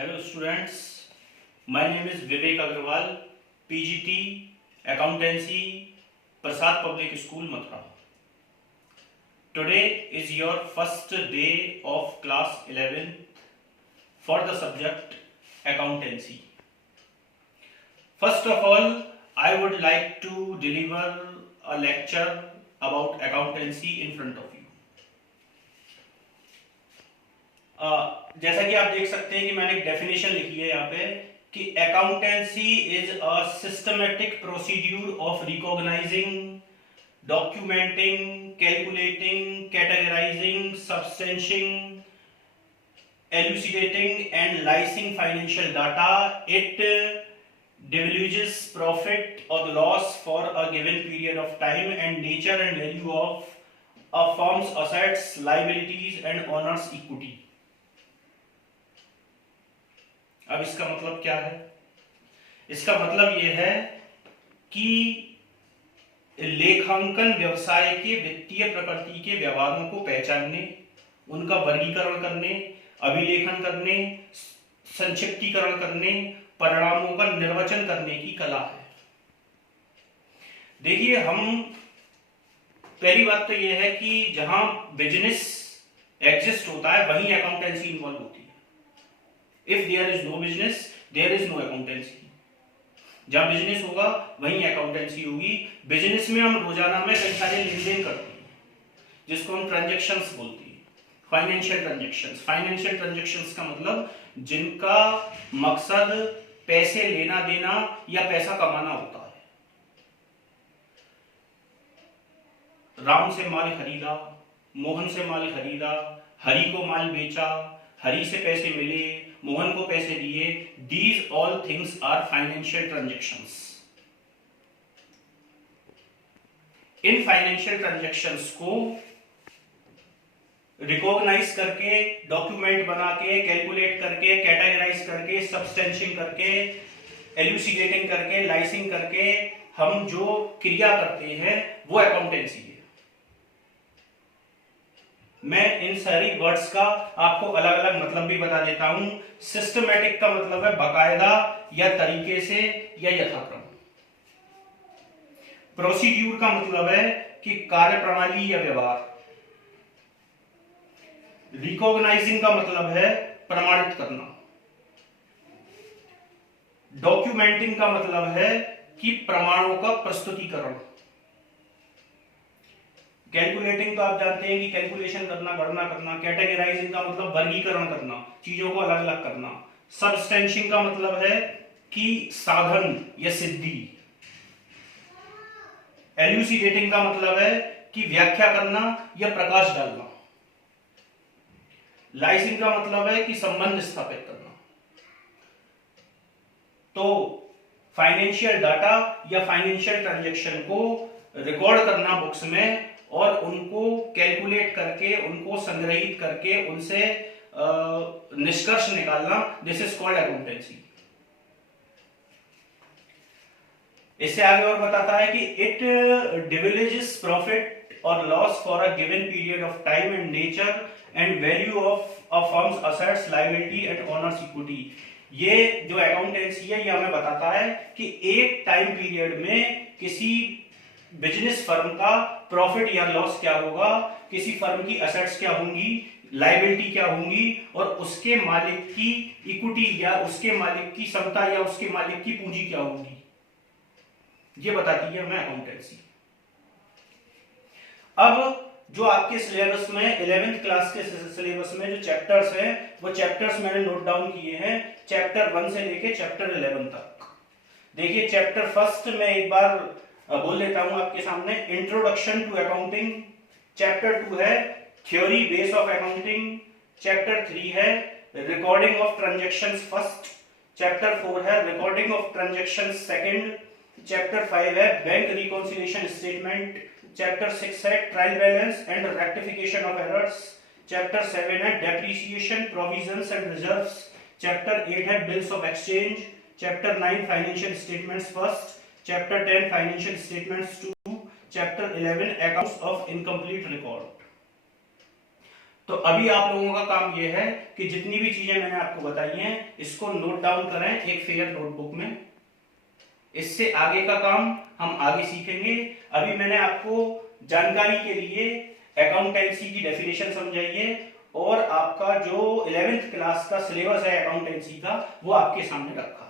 Hello students, my name is Vivek Agarwal, PGT, Accountancy, Prasad Public School, Mathura. Today is your first day of class 11 for the subject Accountancy. First of all, I would like to deliver a lecture about accountancy in front of you. जैसा कि आप देख सकते हैं कि मैंने एक definition लिखी है यहाँ पे कि accountancy is a systematic procedure of recognising, documenting, calculating, categorising, substantiating, elucidating and licensing financial data. It divulges profit or loss for a given period of time and nature and value of a firm's assets, liabilities and owner's equity. अब इसका मतलब क्या है? इसका मतलब यह है कि लेखांकन व्यवसाय के वित्तीय प्रकृति के व्यवहारों को पहचानने, उनका वर्गीकरण करने, अभिलेखन करने, संक्षिप्तीकरण करने, परिणामों का निर्वचन करने की कला है। देखिए, हम पहली बात तो यह है कि जहां बिजनेस एग्जिस्ट होता है वहीं अकाउंटेंसी इन्वॉल्व होती है। If there is no business there is no accountancy. जहां बिजनेस होगा वहीं अकाउंटेंसी होगी। बिजनेस में हम रोजाना में कई सारे लेन देन करते हैं जिसको हम ट्रांजेक्शन्स बोलते हैं, फाइनेंशियल ट्रांजेक्शन्स। फाइनेंशियल ट्रांजेक्शन्स का मतलब जिनका मकसद पैसे लेना देना या पैसा कमाना होता है। राम से माल खरीदा, मोहन से माल खरीदा, हरि को माल बेचा, हरि से पैसे मिले, मोहन को पैसे दिए। These all things are financial transactions. In financial transactions को रिकॉग्नाइज करके, डॉक्यूमेंट बना के, कैलकुलेट करके, कैटेगराइज करके, सब्सटेंशिंग करके, एल्यूसिडेटिंग करके, लाइसिंग करके हम जो क्रिया करते हैं वो अकाउंटेंसी है। मैं इन सारी वर्ड्स का आपको अलग अलग मतलब भी बता देता हूं। सिस्टमैटिक का मतलब है बाकायदा या तरीके से या यथाक्रम। प्रोसीड्यूर का मतलब है कि कार्य प्रणाली या व्यवहार। रिकॉग्नाइजिंग का मतलब है प्रमाणित करना। डॉक्यूमेंटिंग का मतलब है कि प्रमाणों का प्रस्तुतिकरण। कैलकुलेटिंग तो आप जानते हैं कि कैलकुलेशन करना, गणना करना। कैटेगराइजिंग का मतलब वर्गीकरण करना, चीजों को अलग अलग करना। सब्सटेंशिंग का मतलब है कि साधन या सिद्धि। एल्यूसिडेटिंग का मतलब है कि व्याख्या करना या प्रकाश डालना। लाइसिंग का मतलब है कि संबंध स्थापित करना। तो फाइनेंशियल डाटा या फाइनेंशियल ट्रांजैक्शन को रिकॉर्ड करना बुक्स में और उनको कैलकुलेट करके, उनको संग्रहित करके, उनसे निष्कर्ष निकालना, दिस इज कॉल्ड अकाउंटेंसी। इससे आगे और बताता है कि इट डिविलेजेस प्रॉफिट और loss for a given period of time and nature and value of a firms assets, liability and owners equity. ये जो अकाउंटेंसी है ये हमें बताता है कि एक टाइम पीरियड में किसी बिजनेस फर्म का प्रॉफिट या लॉस क्या होगा, किसी फर्म की असेट्स क्या होंगी, लायबिलिटी क्या होंगी और उसके मालिक की इक्विटी या उसके मालिक की क्षमता या उसके मालिक की पूंजी क्या होगी, ये बताती है हमें अकाउंटेंसी। अब जो आपके सिलेबस में 11th क्लास के सिलेबस में जो चैप्टर्स हैं वो चैप्टर्स मैंने नोट डाउन किए हैं, चैप्टर 1 से लेके चैप्टर 11 तक। देखिए, चैप्टर फर्स्ट में एक बार बोल लेता हूं आपके सामने, इंट्रोडक्शन टू अकाउंटिंग। चैप्टर 2 है theory base of accounting. Chapter 3 है recording of transactions first. Chapter 4 है recording of transactions second. Chapter 5 है बैंक रिकॉन्सिलिएशन स्टेटमेंट। चैप्टर 6 है trial balance and rectification of errors. Chapter 7 है depreciation, provisions and reserves. Chapter 8 है bills of exchange. Chapter 9 financial statements first. Chapter 10 Financial Statements 2, Chapter 11 Accounts of Incomplete Record। तो अभी आप लोगों का काम यह है कि जितनी भी चीजें मैंने आपको बताई हैं इसको नोट डाउन करें एक फेयर नोटबुक में। इससे आगे का काम हम आगे सीखेंगे। अभी मैंने आपको जानकारी के लिए अकाउंटेंसी की डेफिनेशन समझाई है और आपका जो 11th क्लास का सिलेबस है अकाउंटेंसी का वो आपके सामने रखा।